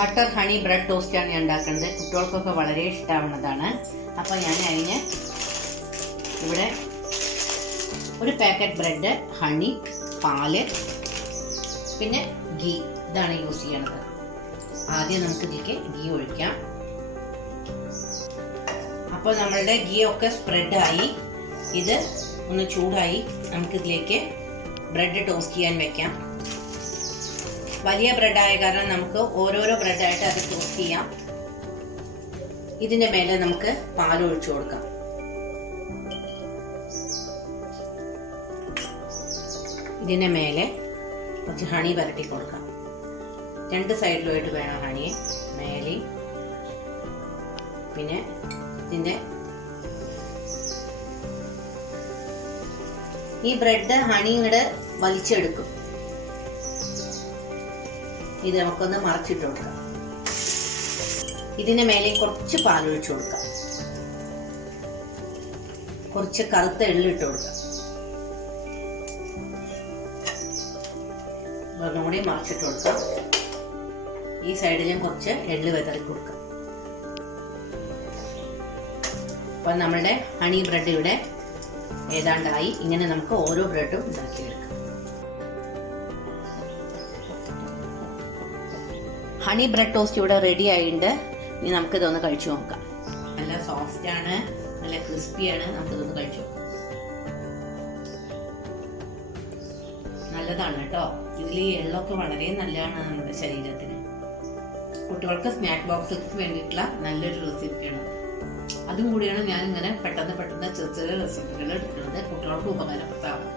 Butter honey bread ടോസ്റ്റാണ് ഞാൻ ഉണ്ടാക്കുന്നത്. കുട്ടികൾക്കൊക്കെ വളരെ ഇഷ്ടമാവുന്നതാണ്. അപ്പോൾ ഞാൻ അതിന് ഇവിടെ ഒരു പാക്കറ്റ് ബ്രെഡ്, ഹണി, പാല്, പിന്നെ ഗീ, ഇതാണ് യൂസ് ചെയ്യണത്. ആദ്യം നമുക്ക് ഇതിലേക്ക് ഗീ ഒഴിക്കാം. അപ്പോൾ നമ്മളുടെ ഗീ ഒക്കെ സ്പ്രെഡായി, ഇത് ഒന്ന് ചൂടായി. നമുക്കിതിലേക്ക് ബ്രെഡ് ടോസ്റ്റ് ചെയ്യാൻ വെക്കാം. വലിയ ബ്രെഡായ കാരണം നമുക്ക് ഓരോരോ ബ്രെഡായിട്ട് അത് ടോസ്റ്റ് ചെയ്യാം. ഇതിൻ്റെ മേലെ നമുക്ക് പാൽ ഒഴിച്ചു കൊടുക്കാം. ഇതിൻ്റെ മേലെ കുറച്ച് ഹണി പരട്ടി കൊടുക്കാം. രണ്ട് സൈഡിലുമായിട്ട് വേണം ഹണിയെ, മേലെ പിന്നെ ഇതിൻ്റെ ഈ ബ്രെഡ് ഹണി ഇങ്ങോട്ട് വലിച്ചെടുക്കും. ഇത് നമുക്കൊന്ന് മറച്ചിട്ട് കൊടുക്കാം. ഇതിന്റെ മേലെ കുറച്ച് പാലൊഴിച്ചു കൊടുക്കാം. കുറച്ച് കറുത്ത എള്ളിട്ട് കൊടുക്കാം. ഒന്നും കൂടി മറച്ചിട്ട് കൊടുക്കാം. ഈ സൈഡിലും കുറച്ച് എള്ള് വിതറി കൊടുക്കാം. അപ്പൊ നമ്മളുടെ ഹണി ബ്രെഡ് ഇവിടെ ഏതാണ്ടായി. ഇങ്ങനെ നമുക്ക് ഓരോ ബ്രെഡും ഉണ്ടാക്കിയെടുക്കാം. ഹണി ബ്രെഡ് ടോസ്റ്റ് ഇവിടെ റെഡി ആയിട്ടുണ്ട്. ഇനി നമുക്കിതൊന്ന് കഴിച്ചു നോക്കാം. നല്ല സോഫ്റ്റ് ആണ്, നല്ല ക്രിസ്പിയാണ്. നമുക്കിതൊന്ന് കഴിച്ചു നോക്കാം. നല്ലതാണ് കേട്ടോ. ഇതിൽ ഈ എള്ളൊക്കെ വളരെ നല്ലതാണ് നമ്മുടെ ശരീരത്തിന്. കുട്ടികൾക്ക് സ്നാക്ക് ബോക്സിലേക്ക് വേണ്ടിയിട്ടുള്ള നല്ലൊരു റെസിപ്പിയാണ്. അതും കൂടിയാണ് ഞാൻ ഇങ്ങനെ പെട്ടെന്ന് ചെറിയ റെസിപ്പികൾ എടുക്കുന്നത്. കുട്ടികൾക്ക് ഉപകാരപ്രദമാണ്.